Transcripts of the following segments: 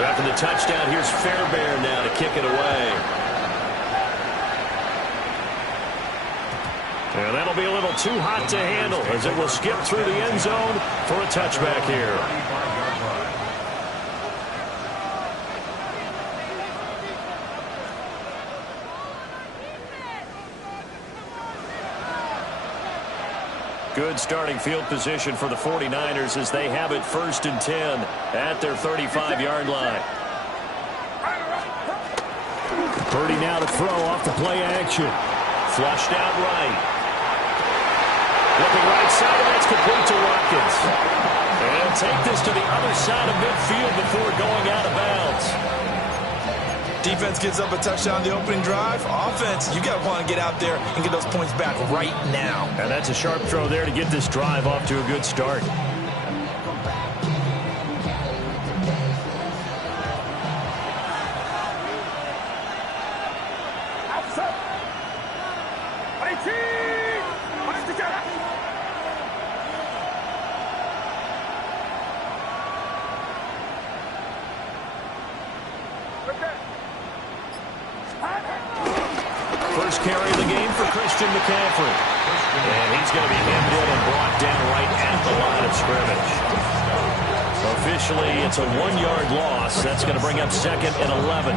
So after the touchdown, here's Fairbairn now to kick it away. And that'll be a little too hot to handle as it will skip through the end zone for a touchback here. Good starting field position for the 49ers as they have it 1st and 10 at their 35-yard line. Purdy now to throw off the play action. Flushed out right. Looking right side, and that's complete to Watkins. And take this to the other side of midfield before going out of bounds. Defense gives up a touchdown the opening drive. Offense, you got to want to get out there and get those points back right now. And that's a sharp throw there to get this drive off to a good start. First carry of the game for Christian McCaffrey. And he's going to be hemmed in and brought down right at the line of scrimmage. Officially, it's a 1-yard loss. That's going to bring up 2nd and 11.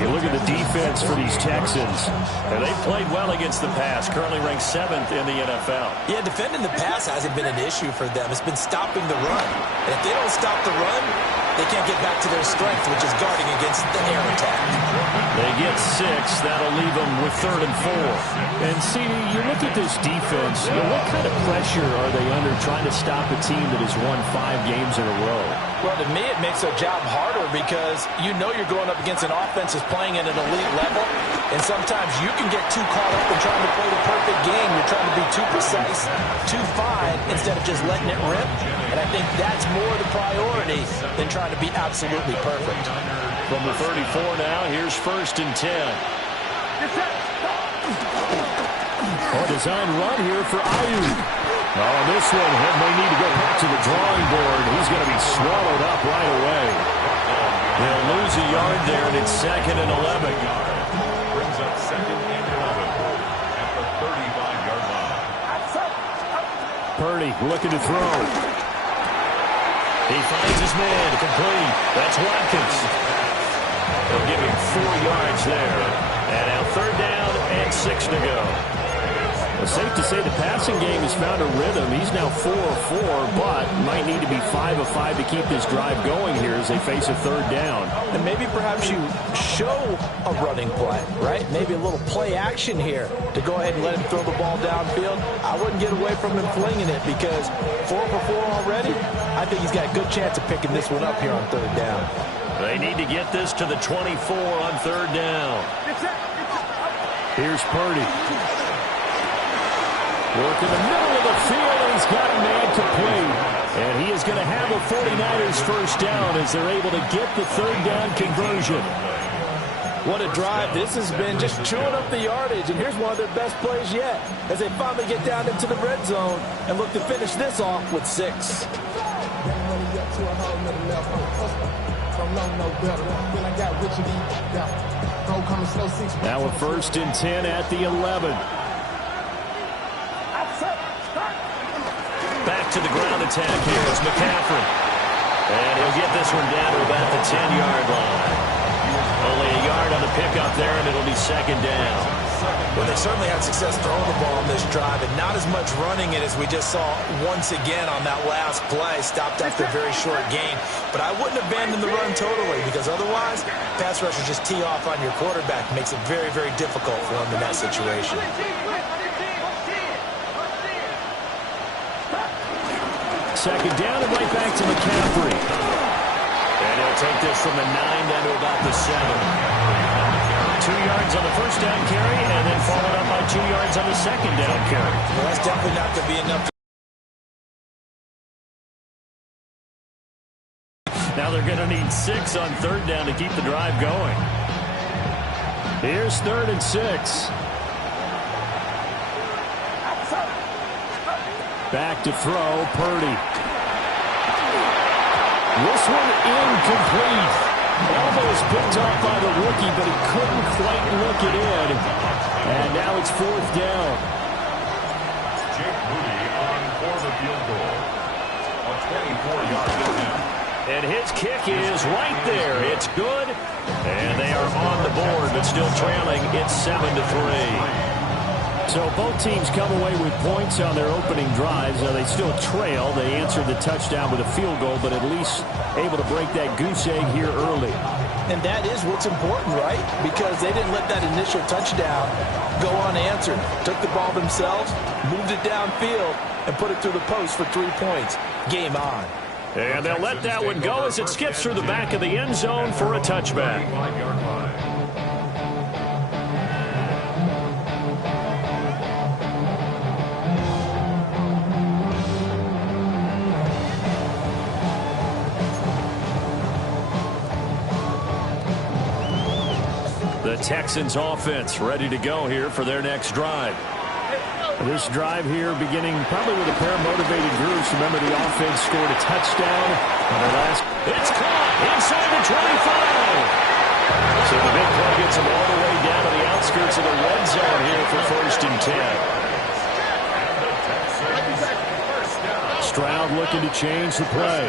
You look at the defense for these Texans, and they've played well against the pass, currently ranked 7th in the NFL. Yeah, defending the pass hasn't been an issue for them. It's been stopping the run. And if they don't stop the run, they can't get back to their strength, which is guarding against the air attack. They get 6. That'll leave them with 3rd and 4. And, CD, you look at this defense, what kind of pressure are they under trying to stop a team that has won 5 games in a row? Well, to me, it makes their job harder because you know you're going up against an offense that's playing at an elite level, and sometimes you can get too caught up in trying to play the perfect game. You're trying to be too precise, too fine, instead of just letting it rip. And I think that's more the priority than trying to be absolutely perfect. From the 34 now, here's 1st and 10. A design run here for Ayuk. Oh, this one, he may need to go back to the drawing board. He's going to be swallowed up right away. They'll lose a yard there, and it's 2nd and 11. Brings up 2nd and 11 at the 35-yard line. Purdy looking to throw. He finds his man, complete. That's Watkins. They'll give him 4 yards there. And now 3rd down and 6 to go. Well, safe to say the passing game has found a rhythm. He's now 4 of 4, but might need to be 5 of 5 to keep this drive going here as they face a 3rd down. And maybe perhaps you show a running play, right? Maybe a little play action here to go ahead and let him throw the ball downfield. I wouldn't get away from him flinging it because 4 for 4 already, I think he's got a good chance of picking this one up here on 3rd down. They need to get this to the 24 on 3rd down. Here's Purdy. Work in the middle of the field, and he's got a man complete. And he is going to have a 49ers 1st down as they're able to get the 3rd down conversion. What a drive. This has been just chewing up the yardage, and here's one of their best plays yet as they finally get down into the red zone and look to finish this off with 6. Now a 1st and 10 at the 11. Back to the ground attack here is McCaffrey. And he'll get this one down to about the 10-yard line. Only a yard on the pickup there, and it'll be 2nd down. Well, they certainly had success throwing the ball on this drive, and not as much running it as we just saw once again on that last play. Stopped after a very short gain. But I wouldn't abandon the run totally, because otherwise, pass rushers just tee off on your quarterback. It makes it very, very difficult for him in that situation. 2nd down and right back to McCaffrey. And he'll take this from the 9 down to about the 7. 2 yards on the 1st down carry, and then followed up by 2 yards on the 2nd down carry. Well, that's definitely not going to be enough. Now they're going to need 6 on 3rd down to keep the drive going. Here's 3rd and 6. Back to throw, Purdy. This one incomplete. Almost picked off by the rookie, but he couldn't quite look it in. And now it's 4th down. Jake Moody on for the field goal. A 24-yard attempt. And his kick is right there. It's good. And they are on the board, but still trailing. It's 7-3. So both teams come away with points on their opening drives. Now they still trail. They answered the touchdown with a field goal, but at least able to break that goose egg here early. And that is what's important, right? Because they didn't let that initial touchdown go unanswered. Took the ball themselves, moved it downfield, and put it through the post for 3 points. Game on. And they'll let that one go as it skips through the back of the end zone for a touchback. 5-yard line. The Texans offense ready to go here for their next drive. This drive here beginning probably with a pair of motivated groups. Remember, the offense scored a touchdown on their last. It's caught inside the 25. So the big play gets them all the way down to the outskirts of the red zone here for 1st and 10. Stroud looking to change the play.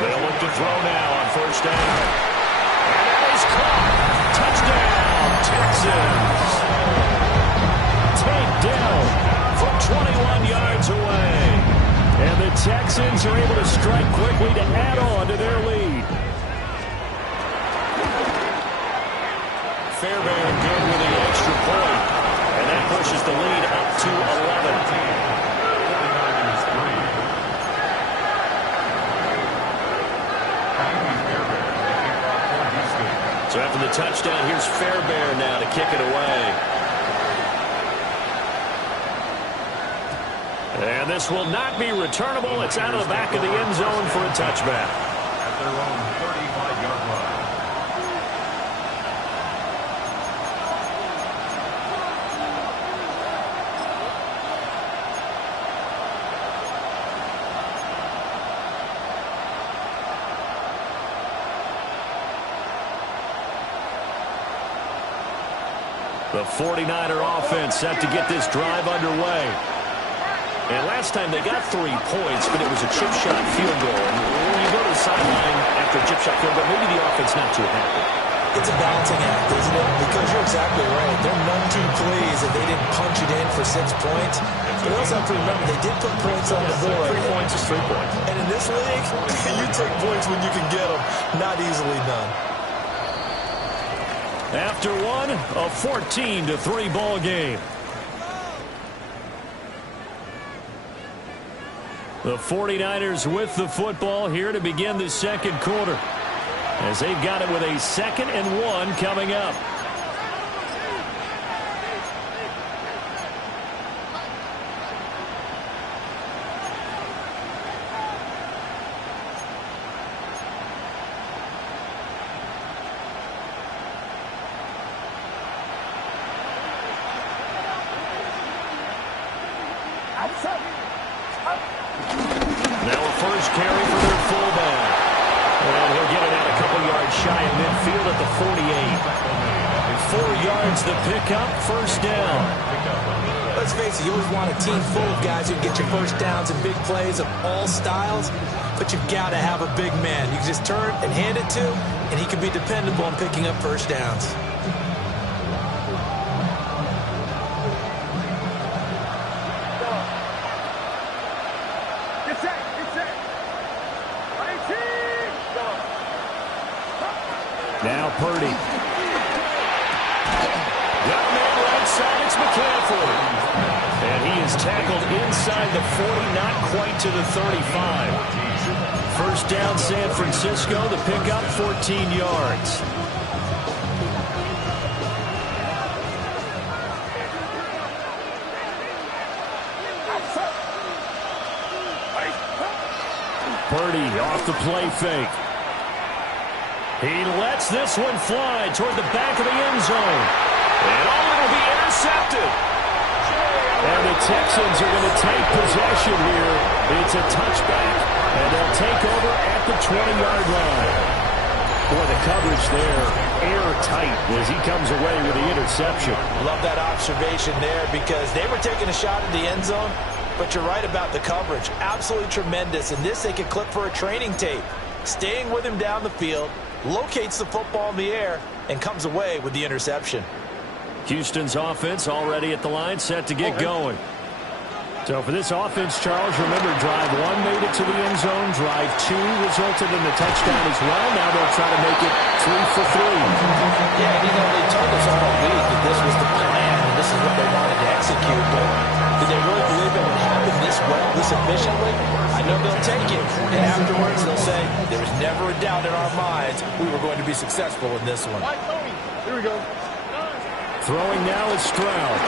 They'll look to throw now on 1st down. And it is caught. Touchdown, Texans. Takedown from 21 yards away. And the Texans are able to strike quickly to add on to their lead. Fairbairn good with the extra point. And that pushes the lead up to 11. So after the touchdown, here's Fairbairn now to kick it away. And this will not be returnable. It's out of the back of the end zone for a touchback. At their own 35-yard line. The 49er offense set to get this drive underway. And last time they got 3 points, but it was a chip shot field goal. And when you go to the sideline after a chip shot field goal, maybe the offense not too happy. It's a balancing act, isn't it? Because you're exactly right. They're none too pleased that they didn't punch it in for 6 points. But you also have to remember, they did put points on the board. 3 points is 3 points. And in this league, you take points when you can get them. Not easily done. After one, a 14-3 ball game. The 49ers with the football here to begin the second quarter, as they've got it with a 2nd and 1 coming up. Now a first carry for their fullback. And he'll get it out a couple yards shy of midfield at the 48. 4 yards the pickup, 1st down. Let's face it, you always want a team full of guys who get your first downs and big plays of all styles, but you've got to have a big man you can just turn and hand it to, and he can be dependable on picking up first downs. Now Purdy. Got a man right side, it's McCaffrey. And he is tackled inside the 40, not quite to the 35. 1st down, San Francisco. The pickup, 14 yards. Purdy off the play fake. He lets this one fly toward the back of the end zone. And it'll be intercepted. And the Texans are going to take possession here. It's a touchback, and they'll take over at the 20-yard line. Boy, the coverage there, airtight as he comes away with the interception. Love that observation there because they were taking a shot at the end zone, but you're right about the coverage. Absolutely tremendous. And this they could clip for a training tape. Staying with him down the field, locates the football in the air, and comes away with the interception. Houston's offense already at the line, set to get going. So for this offense, Charles, remember, drive 1 made it to the end zone. Drive 2 resulted in a touchdown as well. Now they'll try to make it 3 for 3. Yeah, you know, they told us all week that this was the plan and this is what they wanted to execute. But did they really believe it would happen this well, this efficiently? I know they'll take it. And afterwards, they'll say, there was never a doubt in our minds we were going to be successful in this one. Here we go. Throwing now is Stroud.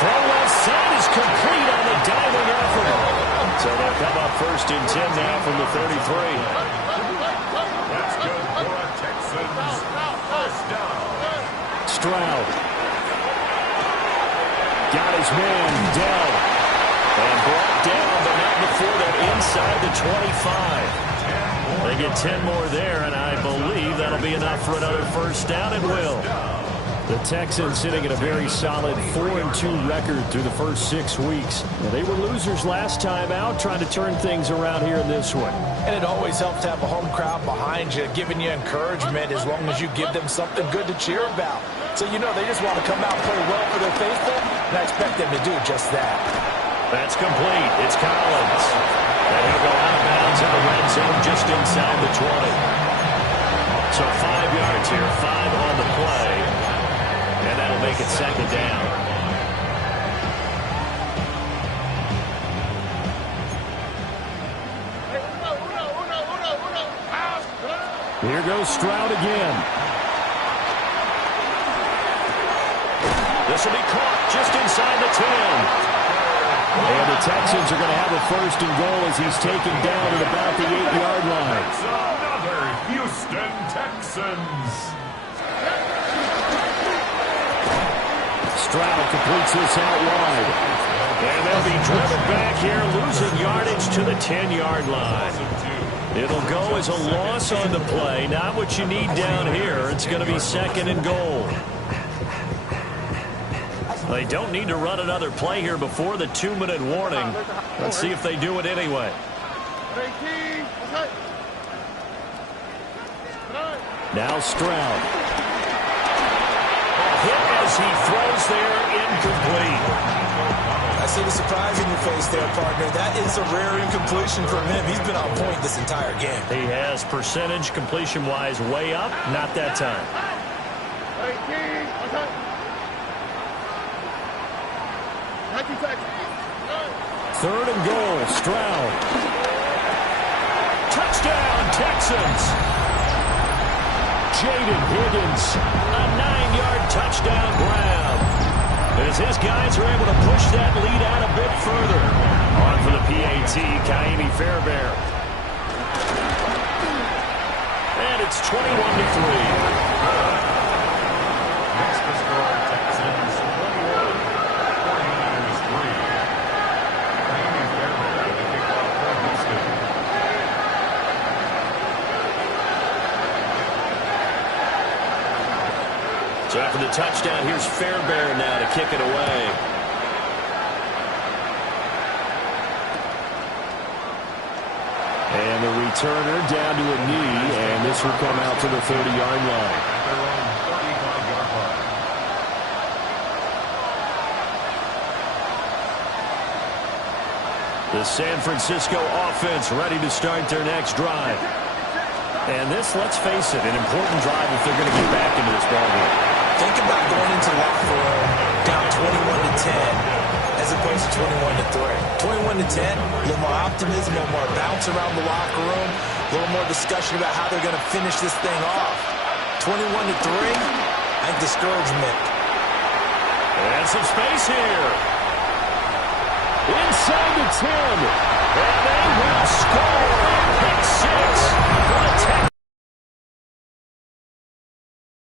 Throw left side is complete on the diving effort. So they'll come up 1st and 10 now from the 33. That's good for a Texans first down. Stroud. Got his man, Dell. And brought down, but not before they're inside the 25. They get 10 more there, and I believe that'll be enough for another first down. It will. The Texans sitting at a very solid 4-2 record through the first 6 weeks. Now, they were losers last time out, trying to turn things around here in this one. And it always helps to have a home crowd behind you, giving you encouragement as long as you give them something good to cheer about. So, you know, they just want to come out and play well for their faithful, and I expect them to do just that. That's complete. It's Collins. And he'll go out of bounds in the red zone just inside the 20. So 5 yards here, 5 on the play. And that'll make it 2nd down. Here goes Stroud again. This will be caught just inside the 10. And the Texans are going to have a 1st and goal as he's taken down at about the 8-yard line. It's another Houston Texans. Stroud completes this out wide. And they'll be driven back here, losing yardage to the 10-yard line. It'll go as a loss on the play. Not what you need down here. It's going to be 2nd and goal. They don't need to run another play here before the 2-minute warning. Let's see if they do it anyway. Now Stroud. Hit as he throws there, incomplete. I see the surprise in your face there, partner. That is a rare incompletion from him. He's been on point this entire game. He has percentage completion-wise way up, not that time. 3rd and goal, Stroud. Touchdown, Texans. Jaden Higgins. A 9-yard touchdown grab. As his guys are able to push that lead out a bit further. On for the PAT, Kaimi Fairbairn. And it's 21-3. Next to score, Texans 21, 49ers 3. Kaimi Fairbairn with the kickoff for Houston. So after the touchdown, here's Fairbairn now to kick it away. And the returner down to a knee, and this will come out to the 30-yard line. At their own 35-yard line. The San Francisco offense ready to start their next drive. And this, let's face it, an important drive if they're going to get back into this ballgame. Think about going into the locker room down 21-10 as opposed to 21-3. 21-10, a little more optimism, a little more bounce around the locker room, a little more discussion about how they're going to finish this thing off. 21-3, I think discouragement. And some space here. Inside the 10. And they will score. Pick 6.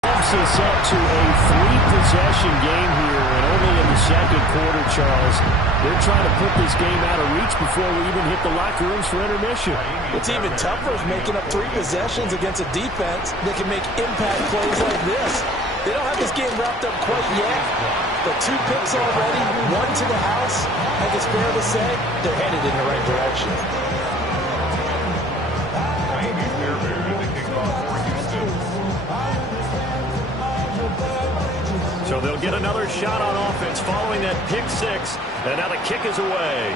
Bumps us up to a 3-possession game here, and only in the 2nd quarter, Charles. They're trying to put this game out of reach before we even hit the locker rooms for intermission. What's even tougher is making up 3 possessions against a defense that can make impact plays like this. They don't have this game wrapped up quite yet, but 2 picks already, 1 to the house. I think it's fair to say they're headed in the right direction. So they'll get another shot on offense following that pick 6. And now the kick is away.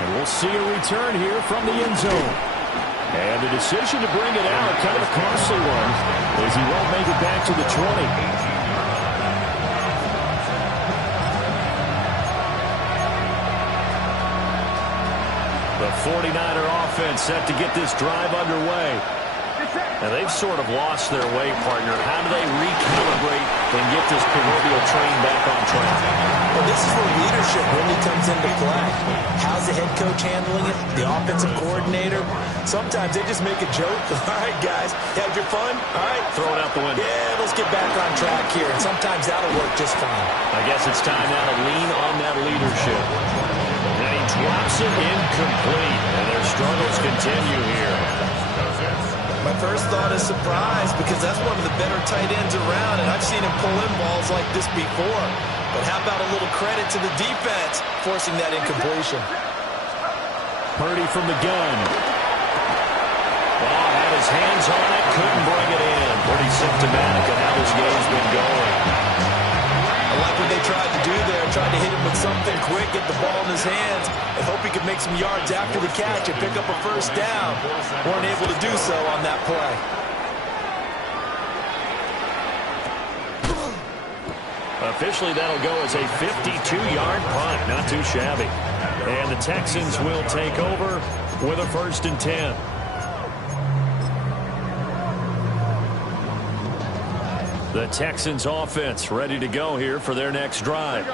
And we'll see a return here from the end zone. And the decision to bring it out, kind of a costly one, as he won't make it back to the 20. The 49er offense set to get this drive underway. And they've sort of lost their way, partner. How do they recalibrate and get this proverbial train back on track? Well, this is where leadership really comes into play. How's the head coach handling it? The offensive coordinator? Sometimes they just make a joke. All right, guys, had your fun? All right. Throw it out the window. Yeah, let's get back on track here. And sometimes that'll work just fine. I guess it's time now to lean on that leadership. And he drops it incomplete. And their struggles continue here. My first thought is surprise, because that's one of the better tight ends around, and I've seen him pull in balls like this before. But how about a little credit to the defense forcing that incompletion? Purdy from the gun. Well, had his hands on it, couldn't bring it in. Pretty symptomatic of how this game's been going. I like what they tried to do there, tried to hit him with something quick, get the ball in his hands, and hope he could make some yards after the catch and pick up a first down. Weren't able to do so on that play. Officially, that'll go as a 52-yard punt. Not too shabby. And the Texans will take over with a 1st and 10. The Texans offense ready to go here for their next drive.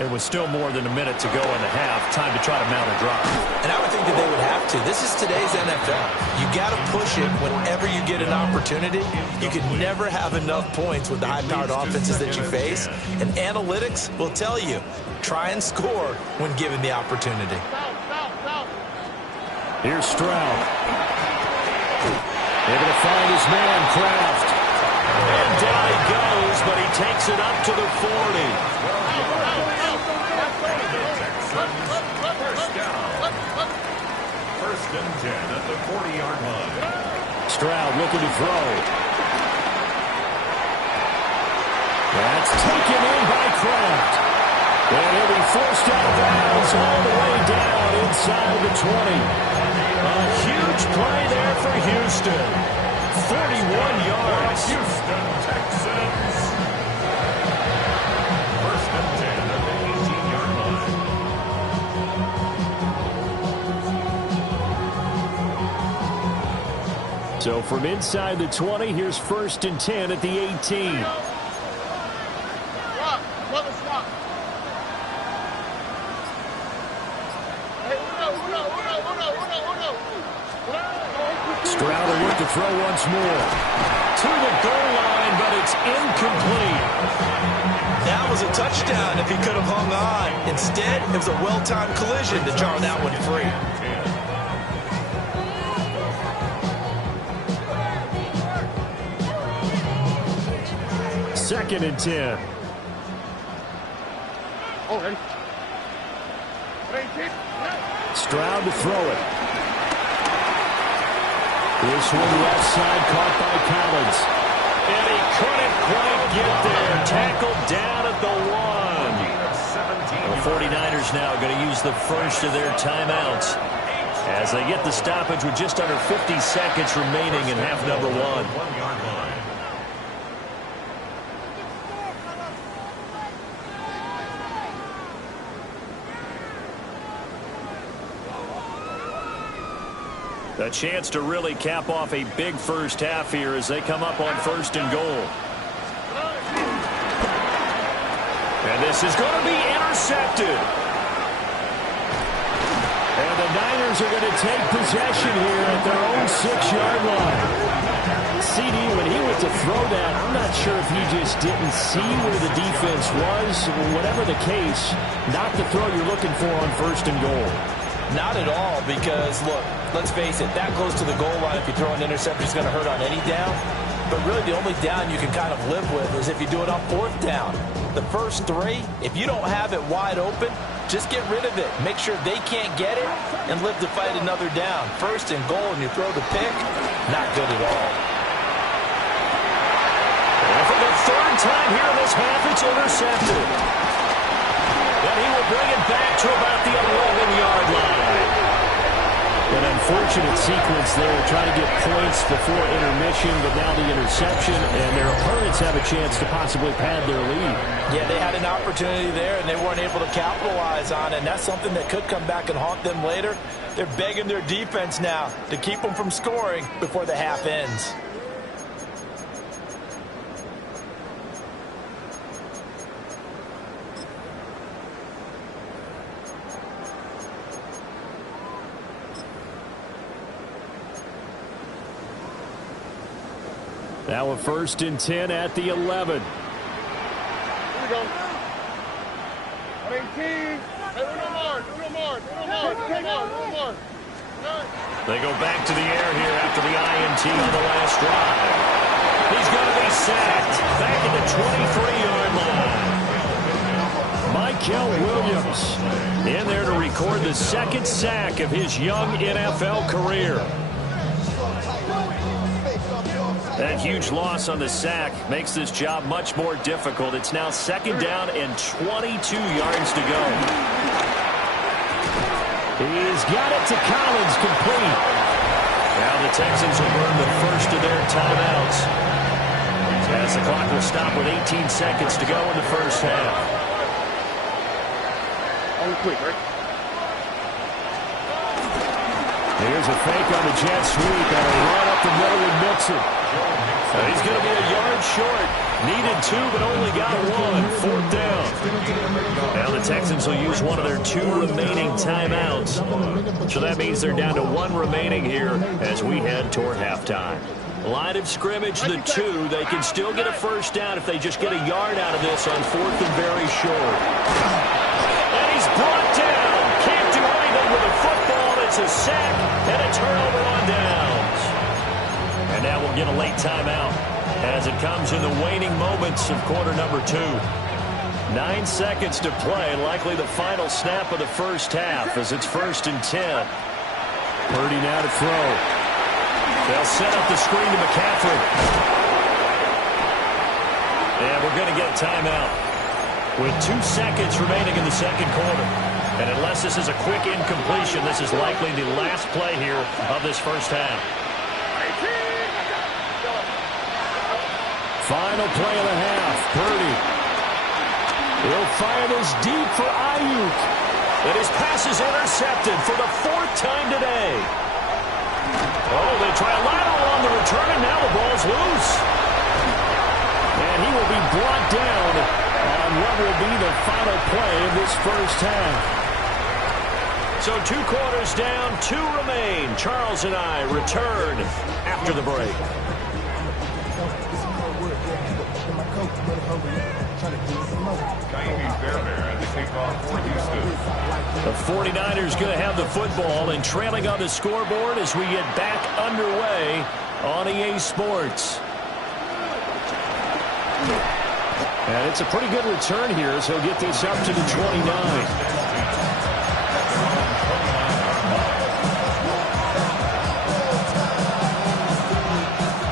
It was still more than a minute to go in the half. Time to try to mount a drive. And I would think that they would have to. This is today's NFL. You got to push it whenever you get an opportunity. You can never have enough points with the high-powered offenses that you face. And analytics will tell you, try and score when given the opportunity. Here's Stroud. Able to find his man, Kraft. And down he goes, but he takes it up to the 40. First and 10 at the 40-yard line. Stroud looking to throw. That's taken in by Kraft. And he'll be forced out of bounds all the way down inside the 20. A huge play there for Houston. 41 yards. Houston Texans. First and 10 at the 18-yard line. So from inside the 20, here's 1st and 10 at the 18. Stroud will look to throw once more. To the goal line, but it's incomplete. That was a touchdown if he could have hung on. Instead, it was a well-timed collision to jar that one free. 2nd and 10. Stroud to throw it. This one left side caught by Collins. And he couldn't quite get there. Tackled down at the 1. The 49ers now going to use the first of their timeouts as they get the stoppage with just under 50 seconds remaining in half number 1. 1-yard line. A chance to really cap off a big first half here as they come up on 1st and goal. And this is going to be intercepted. And the Niners are going to take possession here at their own 6-yard line. CD, when he went to throw that, I'm not sure if he just didn't see where the defense was. Whatever the case, not the throw you're looking for on 1st and goal. Not at all, because, look, let's face it, that close to the goal line, if you throw an interception, it's going to hurt on any down. But really, the only down you can kind of live with is if you do it on 4th down. The first 3, if you don't have it wide open, just get rid of it. Make sure they can't get it and live to fight another down. 1st and goal, and you throw the pick, not good at all. And for the 3rd time here in this half, it's intercepted. And he will bring it back to about the 11-yard line. An unfortunate sequence there, trying to get points before intermission, but now the interception, and their opponents have a chance to possibly pad their lead. Yeah, they had an opportunity there, and they weren't able to capitalize on it, and that's something that could come back and haunt them later. They're begging their defense now to keep them from scoring before the half ends. Now a 1st and 10 at the 11. Here we go. 18. Hey, no more. They go back to the air here after the INT on the last drive. He's going to be sacked back at the 23-yard line. Mykel Williams in there to record the 2nd sack of his young NFL career. That huge loss on the sack makes this job much more difficult. It's now 2nd down and 22 yards to go. He's got it to Collins, complete. Now the Texans will burn the first of their timeouts, as the clock will stop with 18 seconds to go in the 1st half. On quick, right? Here's a fake on the jet sweep and a run up the middle with Mixon. He's going to be a yard short. Needed 2, but only got 1. 4th down. Now the Texans will use one of their 2 remaining timeouts. So that means they're down to 1 remaining here as we head toward halftime. Line of scrimmage, the 2. They can still get a 1st down if they just get a yard out of this on 4th and very short. And he's brought down. Can't do anything with the football. It's a sack and a turnover on downs. And now we'll get a late timeout as it comes in the waning moments of quarter number 2. 9 seconds to play, likely the final snap of the 1st half as it's 1st and 10. Purdy now to throw. They'll set up the screen to McCaffrey. And we're going to get a timeout with 2 seconds remaining in the 2nd quarter. And unless this is a quick incompletion, this is likely the last play here of this 1st half. Final play of the half. Purdy. He'll fire this deep for Ayuk. And his pass is intercepted for the 4th time today. Oh, they try a lateral on the return, and now the ball's loose. And he will be brought down on what will be the final play of this 1st half. So 2 quarters down, 2 remain. Charles and I return after the break. The 49ers going to have the football and trailing on the scoreboard as we get back underway on EA Sports. And it's a pretty good return here as he'll get this up to the 29.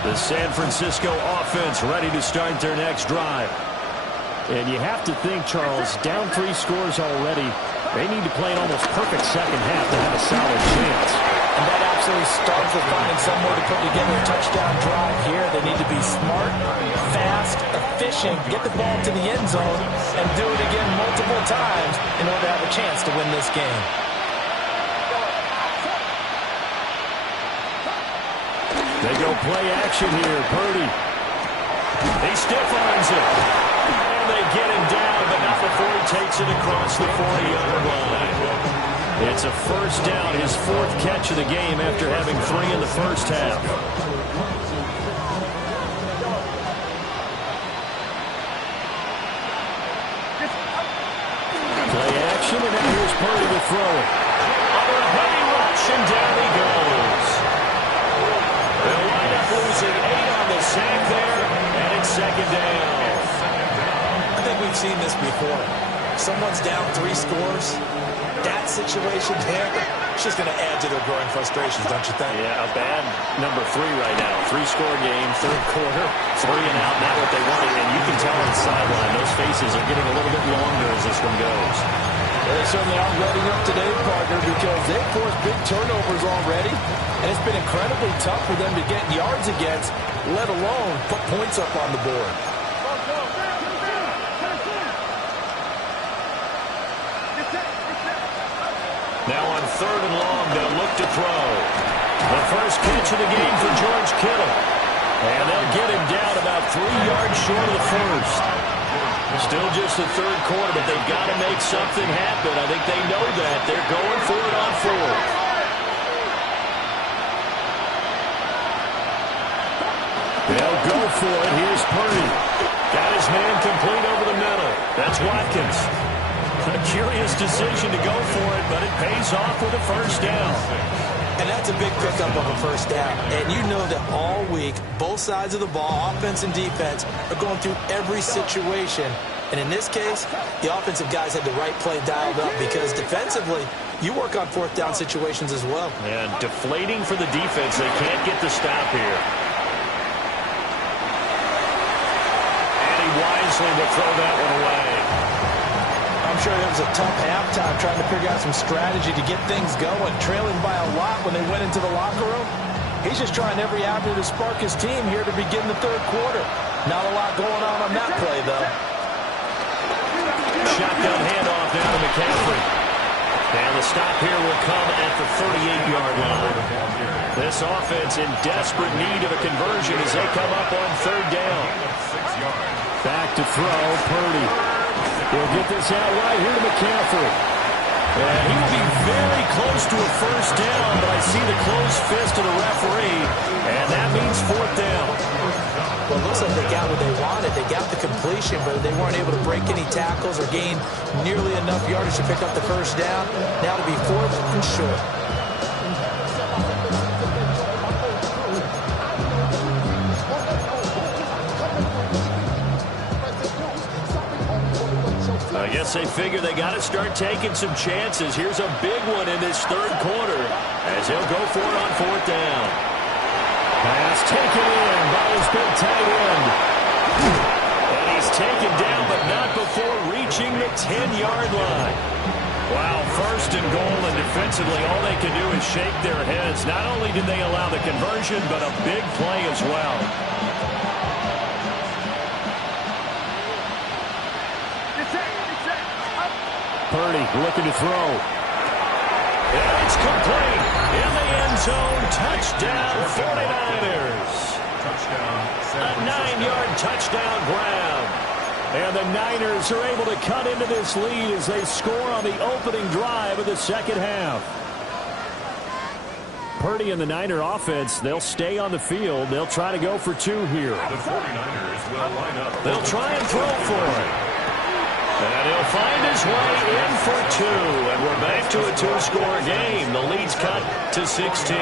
The San Francisco offense ready to start their next drive. And you have to think, Charles, down 3 scores already. They need to play an almost perfect 2nd half to have a solid chance. And that absolutely starts with finding somewhere to put together a touchdown drive here. They need to be smart, fast, efficient, get the ball to the end zone, and do it again multiple times in order to have a chance to win this game. They go play action here. Purdy. He stiff arms it. And they get him down, but not before he takes it across the 40-yard line. It's a first down, his 4th catch of the game after having 3 in the first half. Play action, and now here's Purdy to throw it. Under a heavy rush, and down he goes. They'll wind up losing 8 on the sack there, and it's 2nd down. I think we've seen this before. Someone's down 3 scores. That situation there, it's just going to add to their growing frustrations, don't you think? Yeah, a bad number 3 right now. 3-score game, 3rd quarter, 3 and out, not what they wanted. And you can tell on the sideline, those faces are getting a little bit longer as this one goes. Well, they certainly aren't letting up today, partner, because they've forced big turnovers already. And it's been incredibly tough for them to get yards against, let alone put points up on the board. Now on 3rd and long, they'll look to throw. The first catch of the game for George Kittle. And they'll get him down about 3 yards short of the first. Still just the 3rd quarter, but they've got to make something happen. I think they know that. They're going for it on 4th. They'll go for it. Here's Purdy. Got his man complete over the middle. That's Watkins. A curious decision to go for it, but it pays off with a first down. And that's a big pickup of a first down. And you know that all week, both sides of the ball, offense and defense, are going through every situation. And in this case, the offensive guys had the right play dialed up because defensively, you work on 4th down situations as well. And deflating for the defense. They can't get the stop here. And he wisely will throw that one away. I'm sure it was a tough halftime trying to figure out some strategy to get things going, trailing by a lot when they went into the locker room. He's just trying every avenue to spark his team here to begin the 3rd quarter. Not a lot going on that play, though. Shotgun handoff down to McCaffrey. And the stop here will come at the 38-yard line. This offense in desperate need of a conversion as they come up on 3rd down. Back to throw, Purdy. He'll get this out right here to McCaffrey. And he will be very close to a first down, but I see the closed fist of the referee, and that means 4th down. Well, it looks like they got what they wanted. They got the completion, but they weren't able to break any tackles or gain nearly enough yardage to pick up the first down. Now to be 4th and short. I guess they figure they got to start taking some chances. Here's a big one in this 3rd quarter as he'll go for it on 4th down. Pass taken in by his big tight end. And he's taken down, but not before reaching the 10-yard line. Wow, 1st and goal, and defensively all they can do is shake their heads. Not only did they allow the conversion, but a big play as well. Purdy looking to throw. And it's complete. In the end zone, touchdown 49ers. A 9-yard touchdown grab. And the Niners are able to cut into this lead as they score on the opening drive of the 2nd half. Purdy and the Niner offense, they'll stay on the field. They'll try to go for 2 here. The 49ers will line up. They'll try and throw for it. And he'll find his way in for 2. And we're back to a 2-score game. The lead's cut to 16.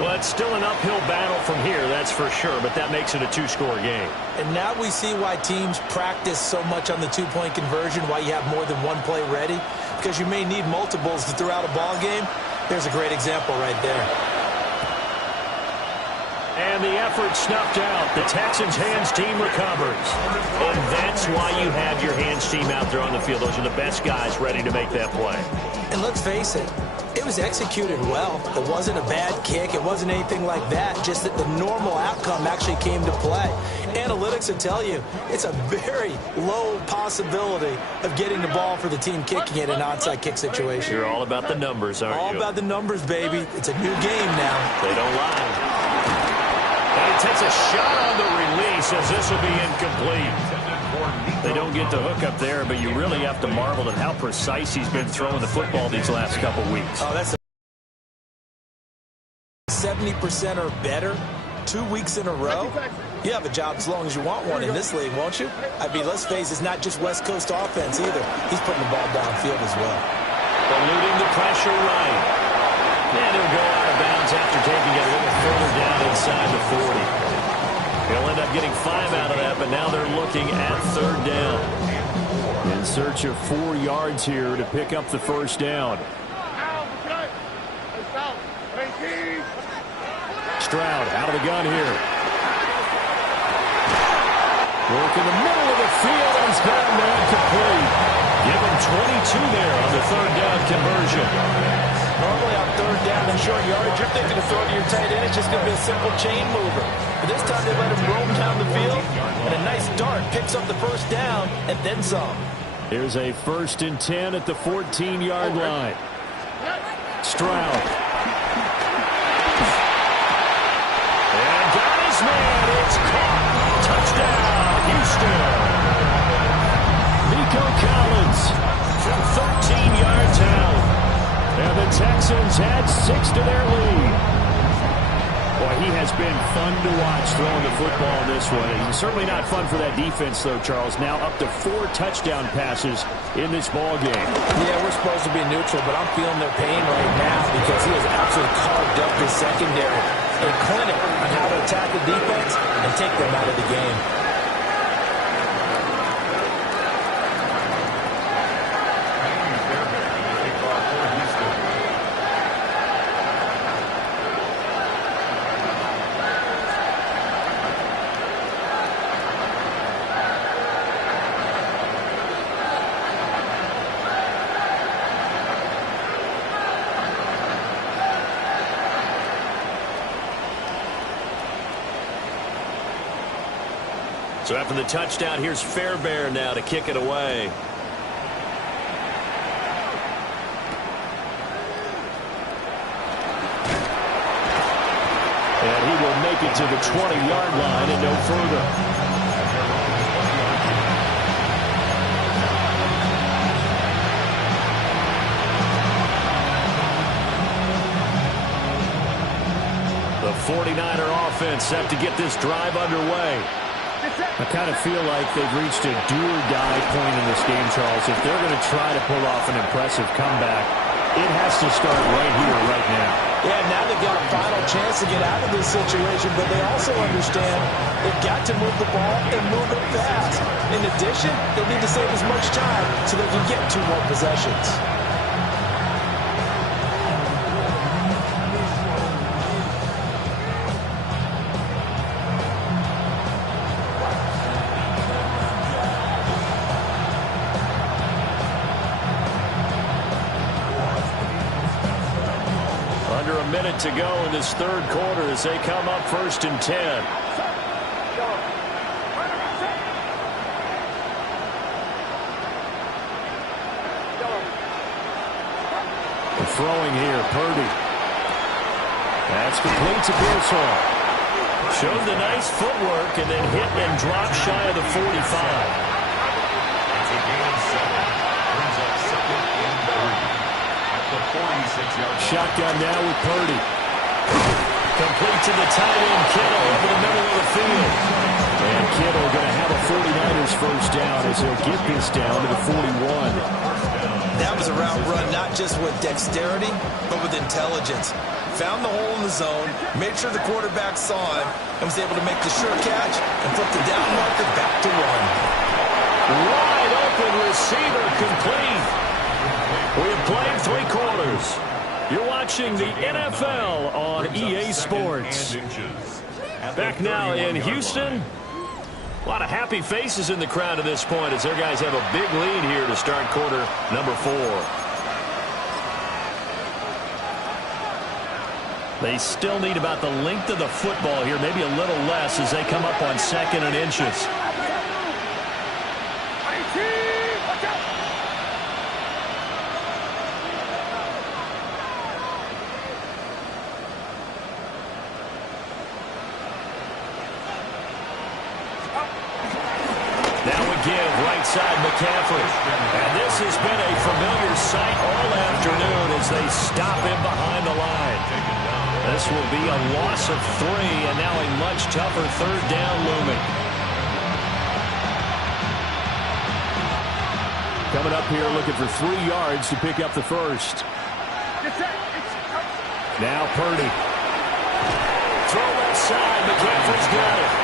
Well, it's still an uphill battle from here, that's for sure, but that makes it a 2-score game. And now we see why teams practice so much on the 2-point conversion, why you have more than one play ready, because you may need multiples to throw out a ball game. There's a great example right there. And the effort snuffed out. The Texans' hands team recovers. And that's why you have your hands team out there on the field. Those are the best guys ready to make that play. And let's face it, it was executed well. It wasn't a bad kick. It wasn't anything like that. Just that the normal outcome actually came to play. Analytics will tell you it's a very low possibility of getting the ball for the team kicking it in an onside kick situation. You're all about the numbers, aren't you? All about the numbers, baby. It's a new game now. They don't lie. And he takes a shot on the release as this will be incomplete. They don't get the hook up there, but you really have to marvel at how precise he's been throwing the football these last couple weeks. Oh, that's 70% or better 2 weeks in a row. You have a job as long as you want one in this league, won't you? I mean, let's face it, it's not just West Coast offense either. He's putting the ball downfield as well. Eluding the pressure right. And he'll go out of bounds after taking it a little further down inside the 40. He'll end up getting 5 out of that, but now they're looking at 3rd down. In search of 4 yards here to pick up the first down. Stroud out of the gun here. Work in the middle of the field, and he's got him there complete. Give him 22 there on the 3rd down conversion. Normally on 3rd down and short yardage, you're thinking to throw to your tight end. It's just going to be a simple chain mover. But this time they let him roam down the field, and a nice dart picks up the first down and then some. Here's a 1st and 10 at the 14-yard line. Stroud. And got his man. It's caught. Touchdown, Houston. Nico Collins From 13 yards out. And the Texans add 6 to their lead. Boy, he has been fun to watch throwing the football in this one. And certainly not fun for that defense, though, Charles. Now up to 4 touchdown passes in this ball game. Yeah, we're supposed to be neutral, but I'm feeling their pain right now because he has absolutely carved up his secondary. A clinic on how to attack the defense and take them out of the game. So after the touchdown, here's Fairbairn now to kick it away. And he will make it to the 20-yard line and no further. The 49er offense set to get this drive underway. I kind of feel like they've reached a do-or-die point in this game, Charles. If they're going to try to pull off an impressive comeback, it has to start right here, right now. Yeah, now they've got a final chance to get out of this situation, but they also understand they've got to move the ball and move it fast. In addition, they need to save as much time so they can get 2 more possessions. Minute to go in this 3rd quarter as they come up 1st and 10. Throwing here, Purdy. That's complete to Pearsall. Showed the nice footwork and then hit and dropped shy of the 45. It's a gain of 7. Brings up 2nd and 3. At the 46-yard line. Shotgun now with Purdy. Complete to the tight end, Kittle, over the middle of the field. And Kittle going to have a 49ers first down as he'll get this down to the 41. That was a route run not just with dexterity, but with intelligence. Found the hole in the zone, made sure the quarterback saw him, and was able to make the sure catch and flip the down marker back to 1. Wide open receiver complete. We have played 3 quarters. You're watching the NFL on EA Sports. Back now in Houston. A lot of happy faces in the crowd at this point as their guys have a big lead here to start quarter number 4. They still need about the length of the football here, maybe a little less as they come up on 2nd and inches. McCaffrey. And this has been a familiar sight all afternoon as they stop him behind the line. This will be a loss of 3, and now a much tougher third down looming. Coming up here looking for 3 yards to pick up the first. Now Purdy. Throw left side. McCaffrey's got it.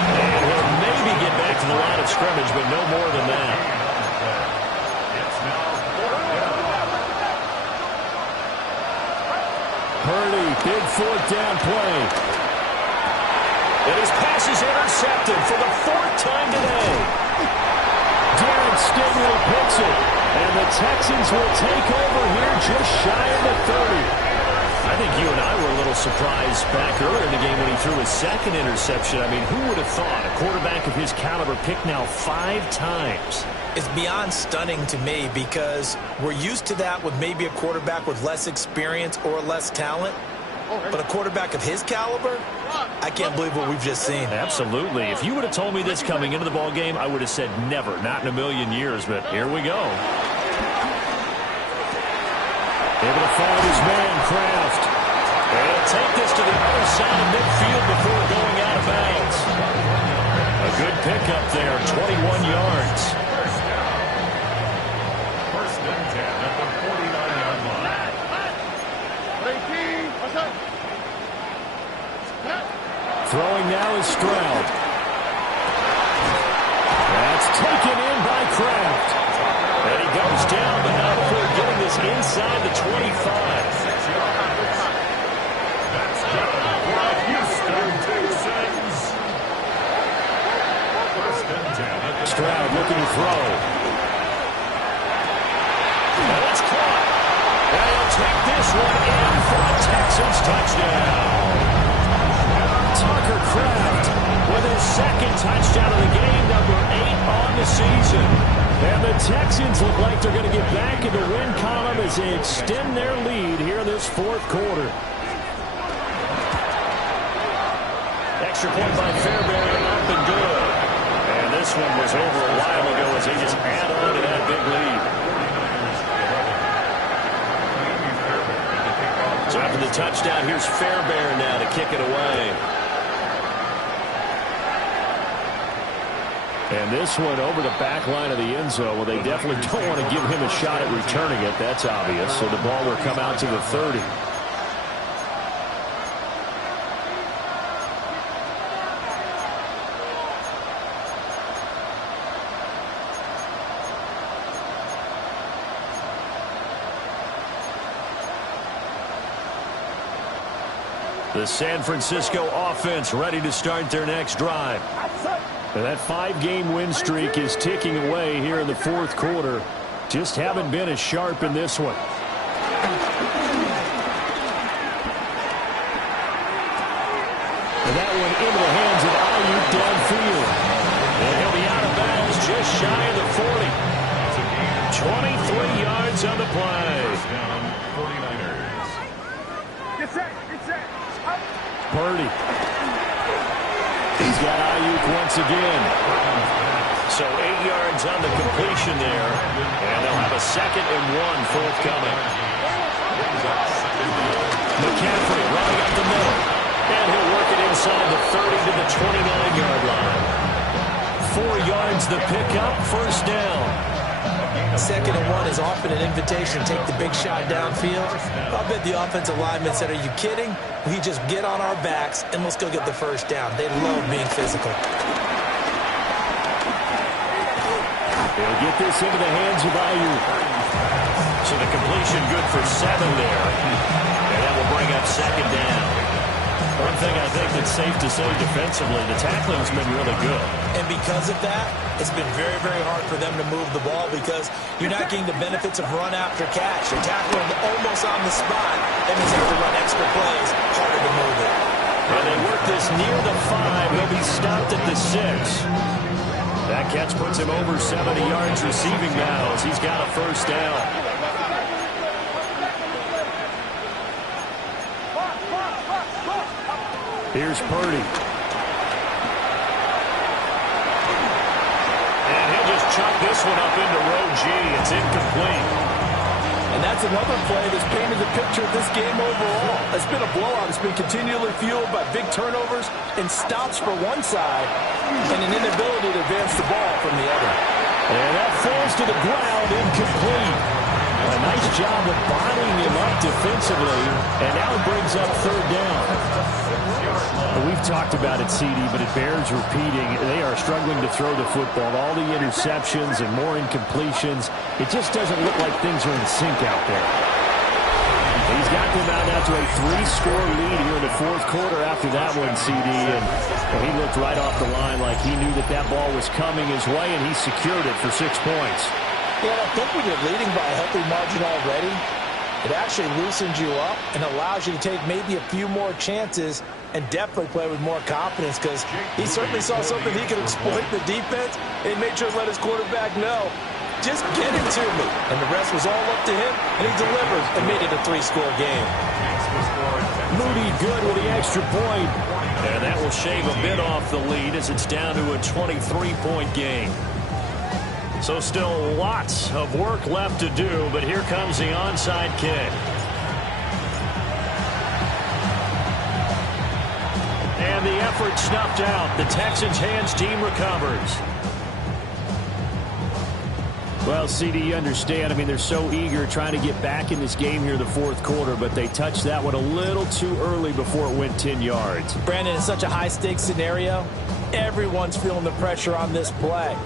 And he'll maybe get back to the line of scrimmage, but no more than that. Purdy, big 4th down play. And his pass is intercepted for the 4th time today. Darren Stingley picks it. And the Texans will take over here just shy of the 30. I think you and I were a little surprised back earlier in the game when he threw his 2nd interception. I mean, who would have thought a quarterback of his caliber picked now 5 times? It's beyond stunning to me because we're used to that with maybe a quarterback with less experience or less talent. But a quarterback of his caliber, I can't believe what we've just seen. Absolutely. If you would have told me this coming into the ball game, I would have said never, not in a million years. But here we go. Able to find his man, Kraft. And he'll take this to the other side of midfield before going out of bounds. A good pickup there, 21 yards. First and 10 at the 49-yard line. Throwing now is Stroud. That's taken in by Kraft. And he goes down, but not before getting this inside the 25. 6 yards. That's good for Houston Texans. First and 10 at the Stroud looking to throw. And it's caught. And he'll take this one in for a Texans touchdown. Tucker Kraft With his 2nd touchdown of the game, number 8 on the season. And the Texans look like they're going to get back in the win column as they extend their lead here in this 4th quarter. Extra point by Fairbairn, up and good. And this one was over a while ago as they just add on to that big lead. So after the touchdown, here's Fairbairn now to kick it away. And this one over the back line of the end zone. Well, they definitely don't want to give him a shot at returning it. That's obvious. So the ball will come out to the 30. The San Francisco offense ready to start their next drive. And that 5-game win streak is ticking away here in the 4th quarter. Just haven't been as sharp in this one. And that one into the hands of Ayuk downfield. And he'll be out of bounds just shy of the 40. 23 yards on the play. First down, 49ers. Get set. Purdy. He's got Ayuk once again. So 8 yards on the completion there. And they'll have a 2nd and 1 forthcoming. McCaffrey running up the middle. And he'll work it inside the 30 to the 29-yard line. 4 yards the pickup, first down. 2nd and 1 is often an invitation. Take the big shot downfield. I'll bet the offensive lineman said, are you kidding? We just get on our backs and let's go get the first down. They love being physical. They'll get this into the hands of Ayuk. So the completion good for 7 there. And that will bring up 2nd down. One thing I think that's safe to say defensively, the tackling's been really good. And because of that, it's been very, very hard for them to move the ball because you're not getting the benefits of run after catch. You're tackling almost on the spot. That means they have to run extra plays, harder to move it. And they work this near the 5. He'll be stopped at the 6. That catch puts him over 70 yards receiving now as he's got a first down. Here's Purdy. And he'll just chuck this one up into row G. It's incomplete. And that's another play that's painted the picture of this game overall. It's been a blowout. It's been continually fueled by big turnovers and stops for one side and an inability to advance the ball from the other. And that falls to the ground, incomplete. A nice job of bodying him up defensively, and now it brings up third down. We've talked about it, CD, but it bears repeating. They are struggling to throw the football. All the interceptions and more incompletions. It just doesn't look like things are in sync out there. He's got them out now to a 3-score lead here in the fourth quarter after that one, CD. And he looked right off the line like he knew that that ball was coming his way, and he secured it for 6 points. Yeah, I think when you're leading by a healthy margin already, it actually loosens you up and allows you to take maybe a few more chances and definitely play with more confidence, because he certainly saw something he could exploit the defense, and he made sure to let his quarterback know, just get it to me. And the rest was all up to him, and he delivered and made it a 3-score game. Moody good with the extra point. And that will shave a bit off the lead as it's down to a 23-point game. So still lots of work left to do, but here comes the onside kick. And the effort snuffed out. The Texans' hands team recovers. Well, CD, you understand. I mean, they're so eager trying to get back in this game here in the fourth quarter, but they touched that one a little too early before it went 10 yards. Brandon, in such a high-stakes scenario, everyone's feeling the pressure on this play.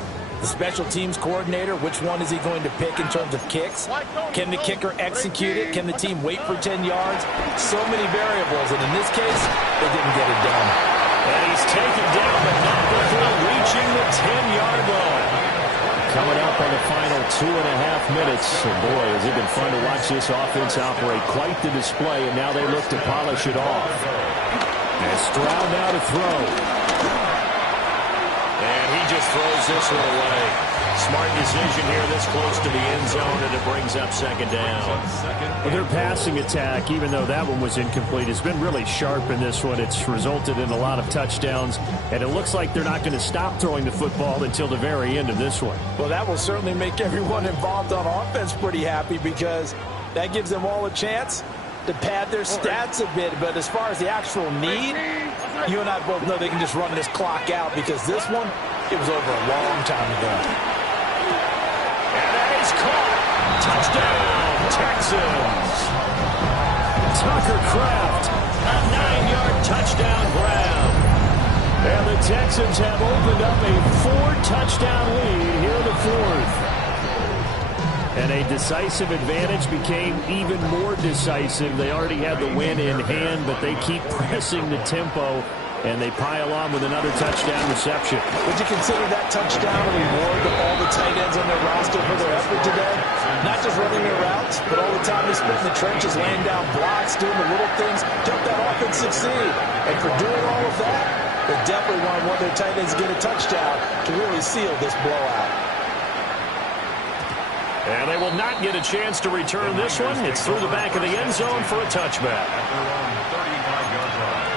The special teams coordinator, which one is he going to pick in terms of kicks? Can the kicker execute it? Can the team wait for 10 yards? So many variables, and in this case, they didn't get it done. And he's taken down, but not before reaching the 10-yard line. Coming up on the final 2.5 minutes. And boy, has it been fun to watch this offense operate. Quite the display, and now they look to polish it off. And Stroud now to throw. And he just throws this one away. Smart decision here this close to the end zone, and it brings up second down. Well, their passing attack, even though that one was incomplete, has been really sharp in this one. It's resulted in a lot of touchdowns, and it looks like they're not going to stop throwing the football until the very end of this one. Well, that will certainly make everyone involved on offense pretty happy, because that gives them all a chance to pad their stats a bit. But as far as the actual need, you and I both know they can just run this clock out, because this one, it was over a long time ago. And that is caught. Touchdown, Texans. Tucker Kraft, A 9-yard touchdown grab. and the Texans have opened up a 4-touchdown lead here in the fourth. And a decisive advantage became even more decisive. They already had the win in hand, but they keep pressing the tempo, and they pile on with another touchdown reception. Would you consider that touchdown a reward to all the tight ends on their roster for their effort today? Not just running their routes, but all the time they spent in the trenches, laying down blocks, doing the little things to help that offense succeed. And for doing all of that, they definitely wanted one of their tight ends to get a touchdown to really seal this blowout. And they will not get a chance to return this one. It's through the back of the end zone for a touchback. At their own 35-yard line.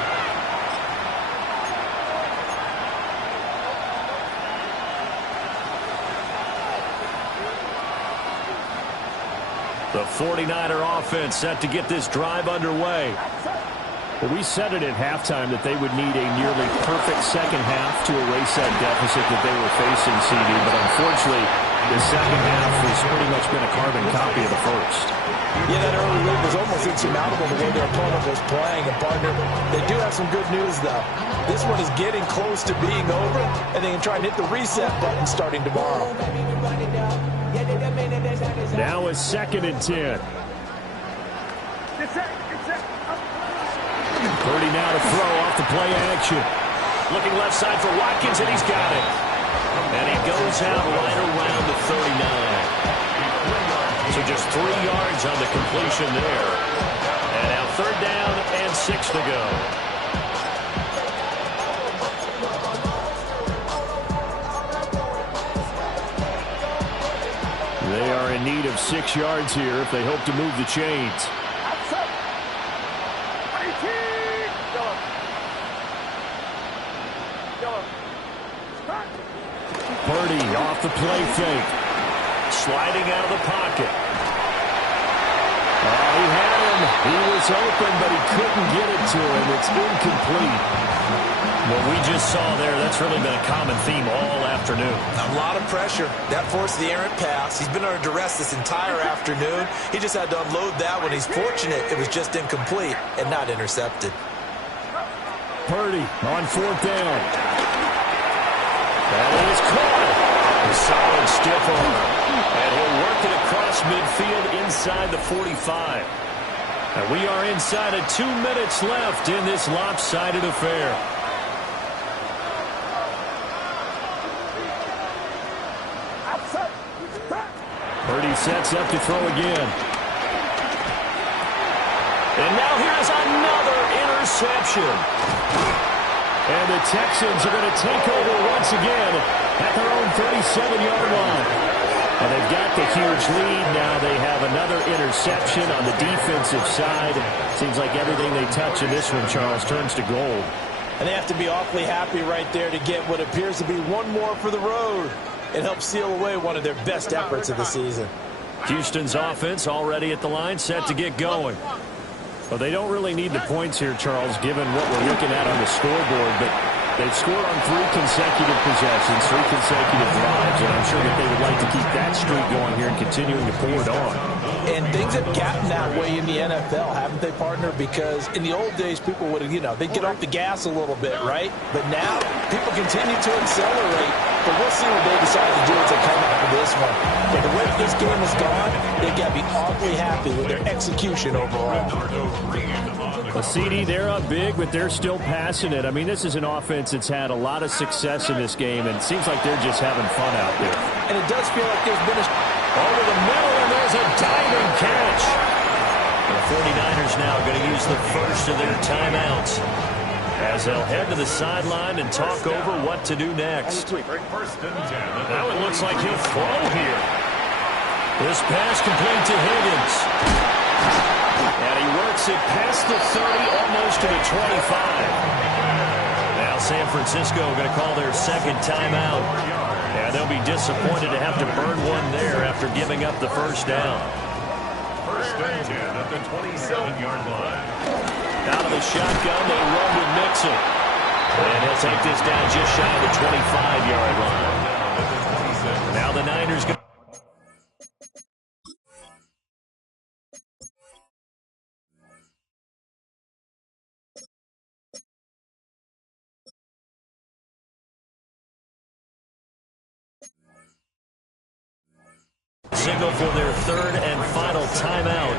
The 49er offense set to get this drive underway. Well, we said it at halftime that they would need a nearly perfect second half to erase that deficit that they were facing, CD. But unfortunately, the second half has pretty much been a carbon copy of the first. Yeah, that early lead was almost insurmountable the way their opponent was playing. And, partner, they do have some good news, though. This one is getting close to being over, and they can try and hit the reset button starting tomorrow. Now a 2nd and 10. Purdy now to throw off the play action. Looking left side for Watkins, and he's got it. And he goes out right around the 39. So just 3 yards on the completion there. And now 3rd down and 6 to go. They are in need of 6 yards here if they hope to move the chains. Purdy off the play fake. Sliding out of the pocket. He had him. He was open, but he couldn't get it to him. It's incomplete. What we just saw there, that's really been a common theme all afternoon. A lot of pressure. That forced the errant pass. He's been under duress this entire afternoon. He just had to unload that one. He's fortunate it was just incomplete and not intercepted. Purdy on 4th down. That is caught. A solid stiff arm. And he'll work it across midfield inside the 45. And we are inside of 2 minutes left in this lopsided affair. Purdy sets up to throw again. And now here's another interception. And the Texans are going to take over once again at their own 37-yard line. And they've got the huge lead. Now they have another interception on the defensive side. Seems like everything they touch in this one, Charles, turns to gold. And they have to be awfully happy right there to get what appears to be one more for the road. It helps seal away one of their best efforts of the season. Houston's offense already at the line, set to get going. Well, they don't really need the points here, Charles, given what we're looking at on the scoreboard. But they've scored on 3 consecutive possessions, 3 consecutive drives, and I'm sure that they would like to keep that streak going here and continuing to pour it on. And things have gotten that way in the NFL, haven't they, partner? Because in the old days, people would have, they'd get off the gas a little bit, right? But now, people continue to accelerate. But we'll see what they decide to do as they come out of this one. But the way this game has gone, they've got to be awfully happy with their execution overall. A CD, they're up big, but they're still passing it. I mean, this is an offense that's had a lot of success in this game, and it seems like they're just having fun out there. And it does feel like there's been a... Over the middle, and there's a diving catch. The 49ers now going to use the first of their timeouts as they'll head to the sideline and talk over what to do next. Now it looks like he'll throw here. This pass complete to Higgins. And he works it past the 30, almost to the 25. Now San Francisco going to call their second timeout. And they'll be disappointed to have to burn one there after giving up the first down. First and 10 at the 27-yard line. Out of the shotgun, they run with Mixon. And he'll take this down just shy of the 25-yard line. Now the Niners go. Signal for their third and final timeout